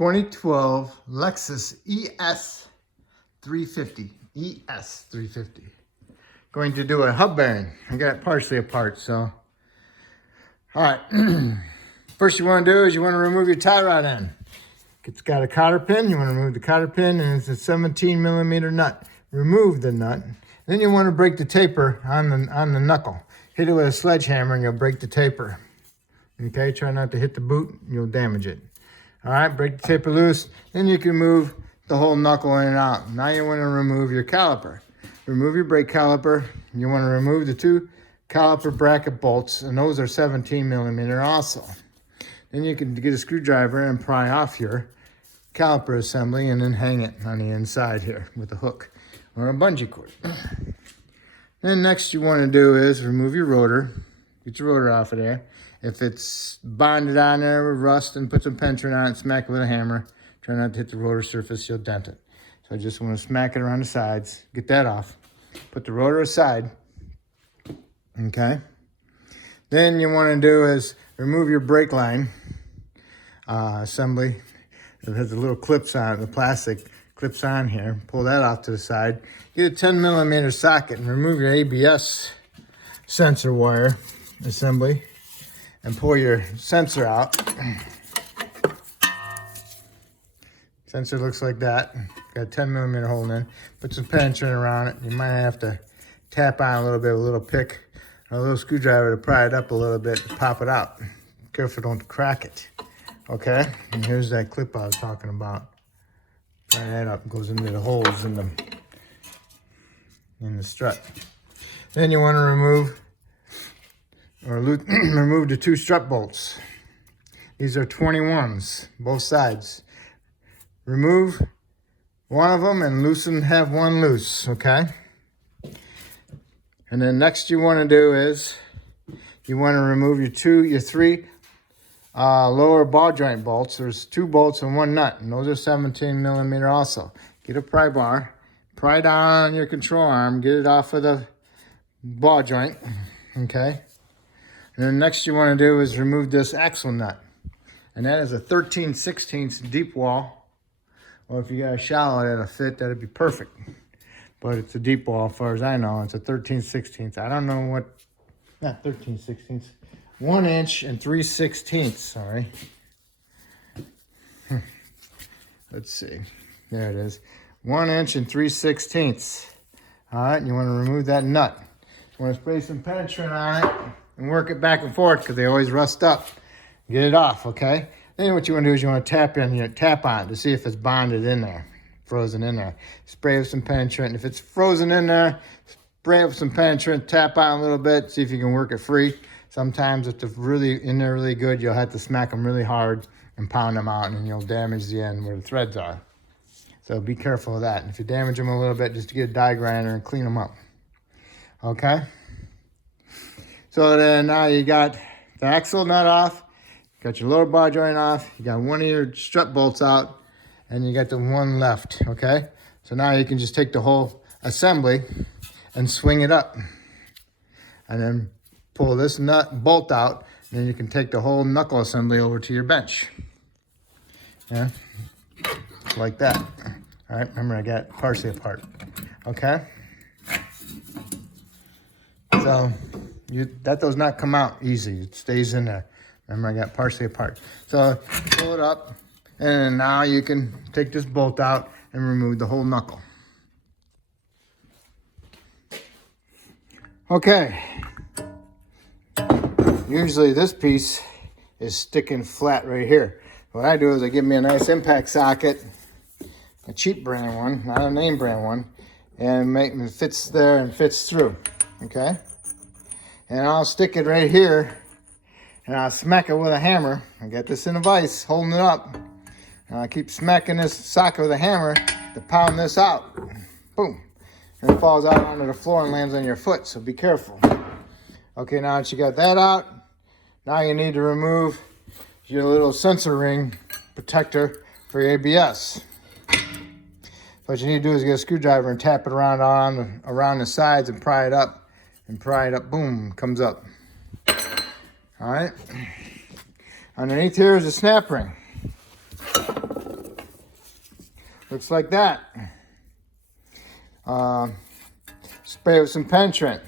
2012 Lexus ES350. ES350. Going to do a hub bearing. I got it partially apart, so. All right. First you want to do is you want to remove your tie rod end. It's got a cotter pin. You want to remove the cotter pin, and it's a 17 millimeter nut. Remove the nut. Then you want to break the taper on the knuckle. Hit it with a sledgehammer and you'll break the taper. Okay, try not to hit the boot, you'll damage it. All right, break the taper loose. Then you can move the whole knuckle in and out. Now you want to remove your caliper. Remove your brake caliper. You want to remove the two caliper bracket bolts, and those are 17 millimeter also. Then you can get a screwdriver and pry off your caliper assembly and then hang it on the inside here with a hook or a bungee cord. Then next you want to do is remove your rotor. Get your rotor off of there. If it's bonded on there with rust, and put some pentrant on it, smack it with a hammer. Try not to hit the rotor surface, you'll dent it. So I just want to smack it around the sides, get that off. Put the rotor aside, okay? Then you want to do is remove your brake line assembly. It has the little clips on it, the plastic clips on here. Pull that off to the side. Get a 10 millimeter socket and remove your ABS sensor wire assembly and pull your sensor out. Sensor looks like that. Got a 10 millimeter hole in. Put some pentrant around it. You might have to tap on a little bit with a little pick or a little screwdriver to pry it up a little bit to pop it out. Careful, don't crack it. Okay, and here's that clip I was talking about. Pry that up, goes into the holes in the strut. Then you want to remove remove the two strut bolts. These are 21s, both sides. Remove one of them and have one loose, okay? And then next you want to do is you want to remove your three lower ball joint bolts. There's 2 bolts and 1 nut, and those are 17 millimeter also. Get a pry bar, pry down your control arm, get it off of the ball joint, okay? And then next you want to do is remove this axle nut. And that is a 13/16 deep wall. Or if you got a shallow that'll fit, that'd be perfect. But it's a deep wall as far as I know. It's a 13/16. I don't know what, not 13/16. 1 inch and 3/16, sorry. Let's see. There it is. 1 inch and 3/16. All right, and you want to remove that nut. You want to spray some penetrant on it and work it back and forth because they always rust up. Get it off, okay? Then what you want to do is you want to tap on it to see if it's bonded in there, frozen in there. Spray with some penetrant. If it's frozen in there, spray it with some penetrant, tap on a little bit, see if you can work it free. Sometimes if it's really in there really good, you'll have to smack them really hard and pound them out, and you'll damage the end where the threads are. So be careful of that. And if you damage them a little bit, just get a die grinder and clean them up. Okay? So then now you got the axle nut off, got your lower bar joint off, you got one of your strut bolts out, and you got the one left, okay? So now you can just take the whole assembly and swing it up. And then pull this bolt out, and then you can take the whole knuckle assembly over to your bench. Yeah, like that. All right, remember I got it partially apart, okay? So that does not come out easy. It stays in there. Remember, I got partially apart. So pull it up, and now you can take this bolt out and remove the whole knuckle. Okay. Usually this piece is sticking flat right here. What I do is I give me a nice impact socket, a cheap brand one, not a name brand one, and it fits there and fits through, okay? And I'll stick it right here, and I'll smack it with a hammer. I got this in a vise, holding it up. And I keep smacking this socket with a hammer to pound this out. Boom. And it falls out onto the floor and lands on your foot, so be careful. Okay, now that you got that out, now you need to remove your little sensor ring protector for your ABS. So what you need to do is get a screwdriver and tap it around the sides and pry it up. Boom, comes up. All right. Underneath here is a snap ring. Looks like that. Spray it with some penetrant.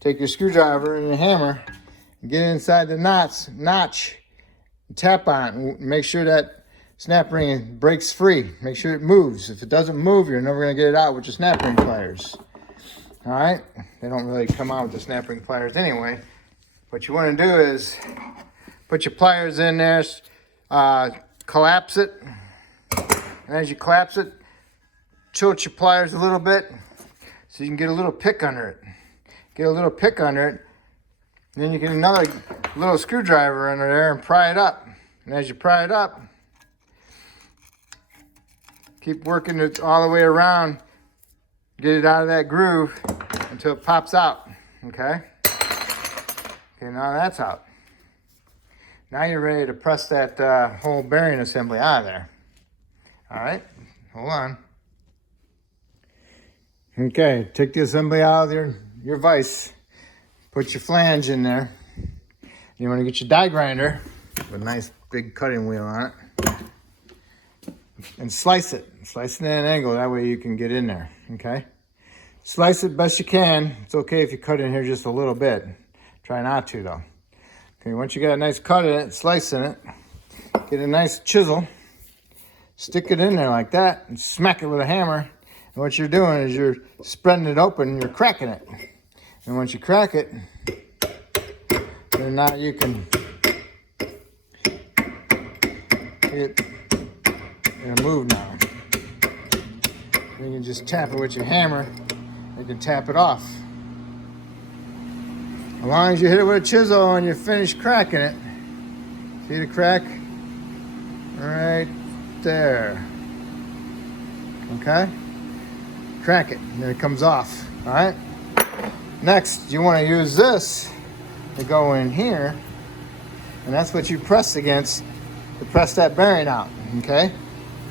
Take your screwdriver and your hammer and get inside the notch. And tap on it. Make sure that snap ring breaks free. Make sure it moves. If it doesn't move, you're never going to get it out with your snap ring pliers. All right? They don't really come out with the snap ring pliers anyway. What you want to do is put your pliers in there, collapse it. And as you collapse it, tilt your pliers a little bit so you can get a little pick under it. Get a little pick under it. And then you get another little screwdriver under there and pry it up. And as you pry it up, keep working it all the way around. Get it out of that groove until it pops out. Okay? Okay, now that's out. Now you're ready to press that whole bearing assembly out of there. All right, hold on. Okay, take the assembly out of your vise. Put your flange in there. You want to get your die grinder with a nice big cutting wheel on it. And slice it. Slice it at an angle, that way you can get in there, okay? Slice it best you can. It's okay if you cut in here just a little bit. Try not to though. Okay, once you get a nice cut in it, slice in it, get a nice chisel, stick it in there like that, and smack it with a hammer. And what you're doing is you're spreading it open and you're cracking it. And once you crack it, then now you can it'll move now. You can just tap it with your hammer. You can tap it off. As long as you hit it with a chisel and you finish cracking it. See the crack? Right there. Okay? Crack it, and then it comes off. All right? Next, you want to use this to go in here, and that's what you press against to press that bearing out. Okay?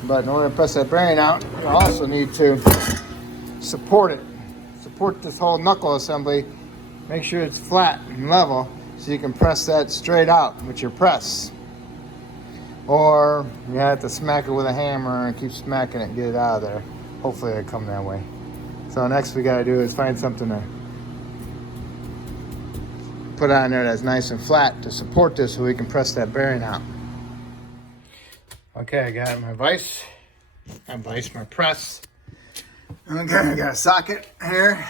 But in order to press that bearing out, you also need to support it. Support this whole knuckle assembly. Make sure it's flat and level so you can press that straight out with your press. Or you have to smack it with a hammer and keep smacking it and get it out of there. Hopefully it'll come that way. So next we gotta do is find something to put on there that's nice and flat to support this so we can press that bearing out. Okay, I got my vise. My press. Okay, I got a socket here.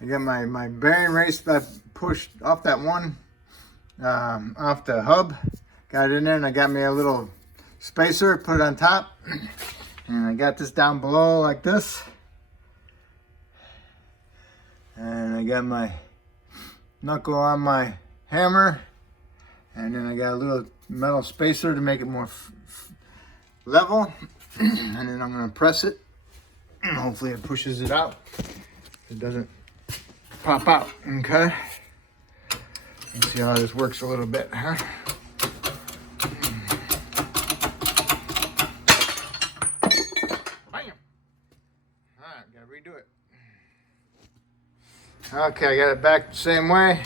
I got my bearing race that pushed off that one, off the hub. Got it in there, and I got me a little spacer, put it on top. And I got this down below like this. And I got my knuckle on my hammer. And then I got a little metal spacer to make it more level. And then I'm gonna press it. And hopefully it pushes it out. It doesn't pop out, okay? Let's see how this works a little bit, huh? Bam! Alright, gotta redo it. Okay, I got it back the same way.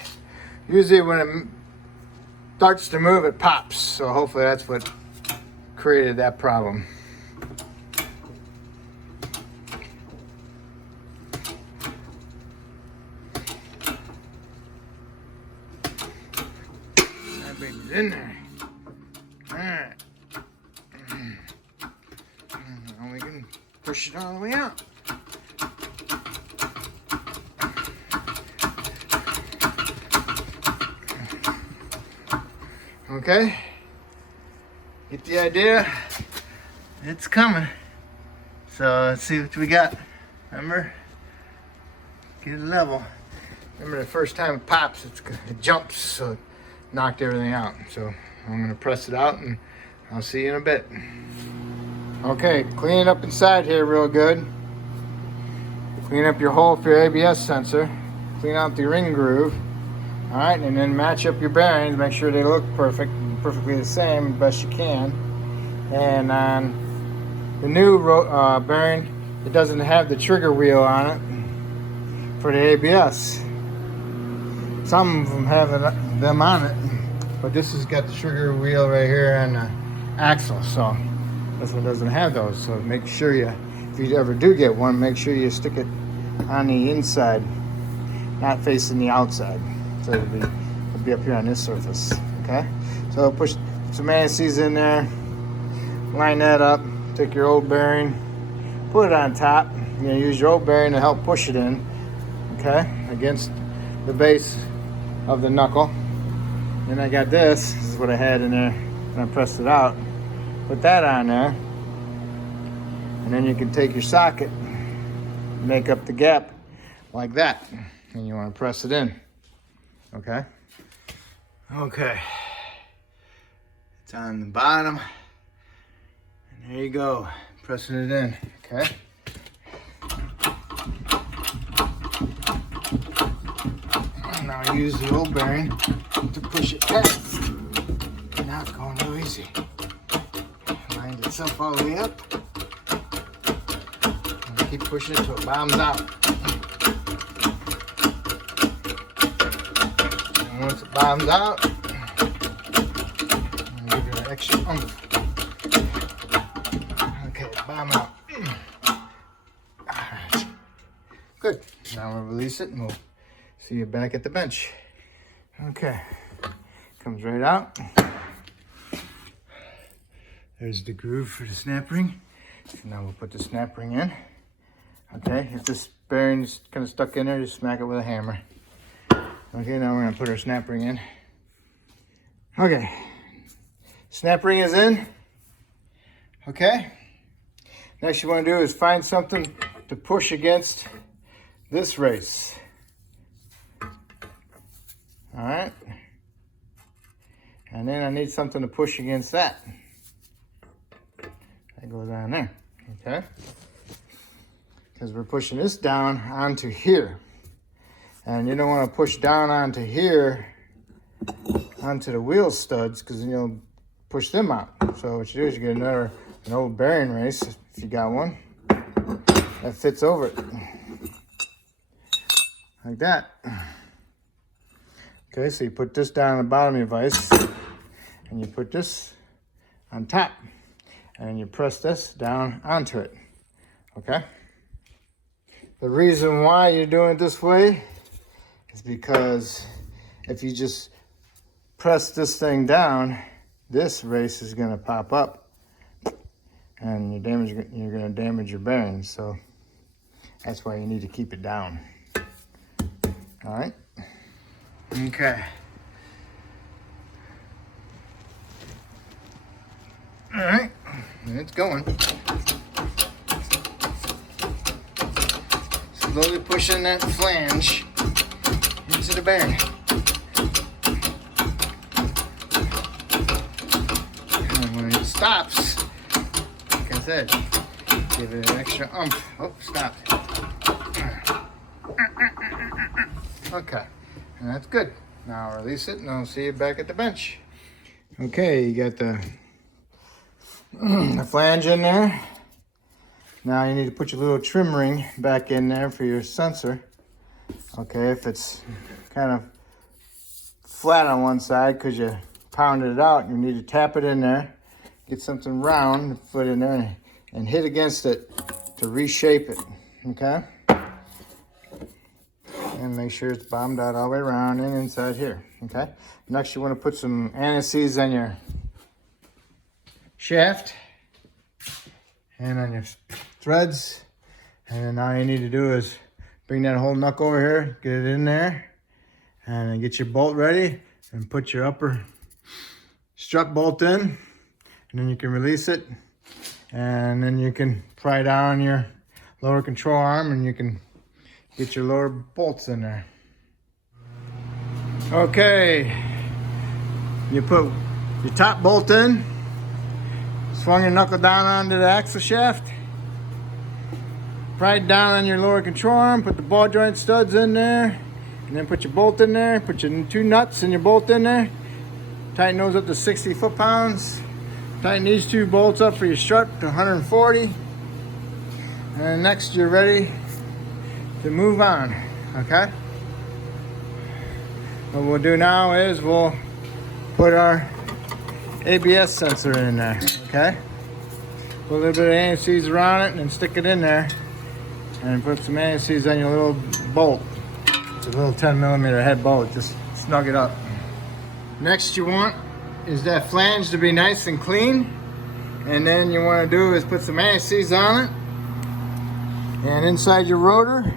Usually when it starts to move, it pops. So hopefully that's what created that problem. That baby's in there. Alright. Now we can push it all the way out. Okay, get the idea? It's coming. So let's see what we got. Remember? Get it level. Remember the first time it pops, it jumps, so it knocked everything out. So I'm gonna press it out and I'll see you in a bit. Okay, clean it up inside here real good. Clean up your hole for your ABS sensor. Clean out the ring groove. All right, and then match up your bearings. Make sure they look perfectly the same best you can. And on the new bearing, it doesn't have the trigger wheel on it for the ABS. Some of them have them on it, but this has got the trigger wheel right here and the axle. So This one doesn't have those, so make sure you, if you ever do get one, make sure you stick it on the inside, not facing the outside. So it'll be up here on this surface, okay? So push some anti-seize in there, line that up, take your old bearing, put it on top. You're gonna use your old bearing to help push it in, okay, against the base of the knuckle. Then I got this is what I had in there when I pressed it out. Put that on there, and then you can take your socket, make up the gap like that, and you want to press it in, okay? Okay, it's on the bottom, and there you go, pressing it in, okay? And now use the old bearing to push it back. Now it's going real easy. Lines itself all the way up. And keep pushing it till it bottoms out. And once it bottoms out, give it an extra oomph. Okay, bottom out. Alright. Good. Now we'll release it and we'll see you back at the bench. Okay. Comes right out. There's the groove for the snap ring. So now we'll put the snap ring in. Okay, if this bearing's kind of stuck in there, just smack it with a hammer. Okay, now we're gonna put our snap ring in. Okay, snap ring is in. Okay, next you wanna do is find something to push against this race. All right, and then I need something to push against that. That goes on there, okay? Because we're pushing this down onto here. And you don't want to push down onto here, onto the wheel studs, because then you'll push them out. So what you do is you get an old bearing race, if you got one, that fits over it. Like that. Okay, so you put this down on the bottom of your vise, and you put this on top. And you press this down onto it, okay? The reason why you're doing it this way is because if you just press this thing down, this race is gonna pop up and you're gonna damage your bearings. So that's why you need to keep it down. All right? Okay. All right, and it's going. Slowly pushing that flange into the bearing. And when it stops, like I said, give it an extra oomph. Oh, stop. Okay, and that's good. Now I'll release it and I'll see you back at the bench. Okay, you got the flange in there. Now you need to put your little trim ring back in there for your sensor. Okay, if it's kind of flat on one side because you pounded it out, you need to tap it in there, get something round, put in there, and hit against it to reshape it, okay? And make sure it's bottomed out all the way around and inside here, okay? Next you want to put some anti-seize on your shaft and on your threads, and then all you need to do is bring that whole knuckle over here, get it in there, and then get your bolt ready and put your upper strut bolt in, and then you can release it, and then you can pry down your lower control arm and you can get your lower bolts in there. Okay, you put your top bolt in, swung your knuckle down onto the axle shaft, pry it down on your lower control arm, put the ball joint studs in there, and then put your bolt in there, put your two nuts and your bolt in there, tighten those up to 60 foot-pounds, tighten these two bolts up for your strut to 140, and next you're ready to move on, okay? What we'll do now is we'll put our ABS sensor in there, okay? Put a little bit of anti-seize around it and then stick it in there. And put some anti-seize on your little bolt. It's a little 10mm head bolt, just snug it up. Next you want is that flange to be nice and clean. And then you want to do is put some anti-seize on it. And inside your rotor,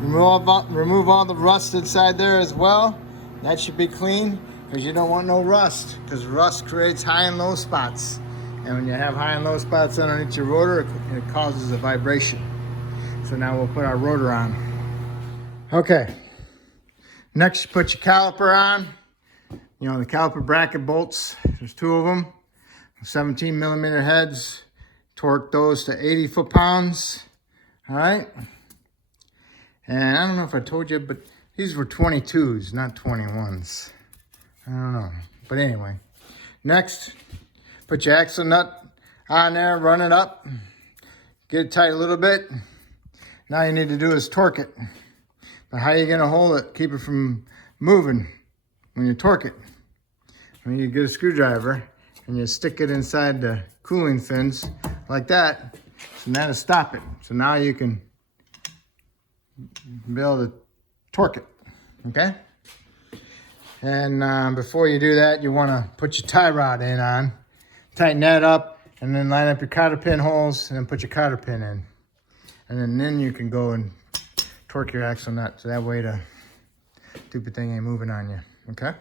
remove all the rust inside there as well. That should be clean because you don't want no rust, because rust creates high and low spots. And when you have high and low spots underneath your rotor, it causes a vibration. So now we'll put our rotor on. Okay, next you put your caliper on. You know, the caliper bracket bolts, there's 2 of them. 17mm heads, torque those to 80 foot-pounds. All right. And I don't know if I told you, but these were 22s, not 21s. I don't know. But anyway, next, put your axle nut on there, run it up, get it tight a little bit. Now you need to do is torque it. But how are you gonna hold it, keep it from moving when you torque it? When you get a screwdriver and you stick it inside the cooling fins like that, so that'll stop it. So now you can be able to torque it, okay? And before you do that, you wanna put your tie rod in on, tighten that up, and then line up your cotter pin holes, and then put your cotter pin in. And then you can go and torque your axle nut, so that way the stupid thing ain't moving on you, okay?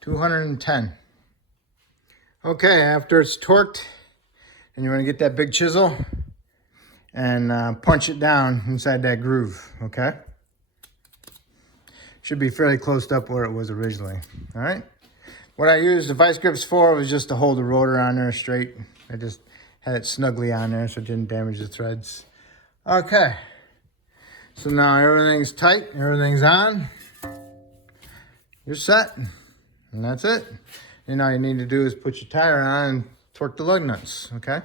210. Okay, after it's torqued, and you want to get that big chisel and punch it down inside that groove, okay? Should be fairly close up where it was originally, all right? What I used the vice grips for was just to hold the rotor on there straight. I just had it snugly on there so it didn't damage the threads. Okay, so now everything's tight, everything's on. You're set, and that's it. And all you need to do is put your tire on and torque the lug nuts, okay?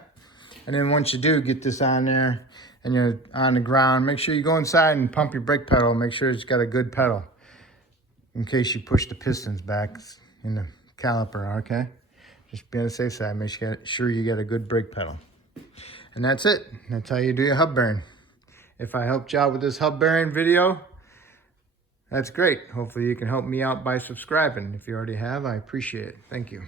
And then once you do get this on there and you're on the ground, make sure you go inside and pump your brake pedal. Make sure it's got a good pedal in case you push the pistons back in the caliper, okay? Just be on the safe side, make sure you get a good brake pedal. And that's it. That's how you do your hub bearing. If I helped you out with this hub bearing video, that's great. Hopefully you can help me out by subscribing. If you already have, I appreciate it. Thank you.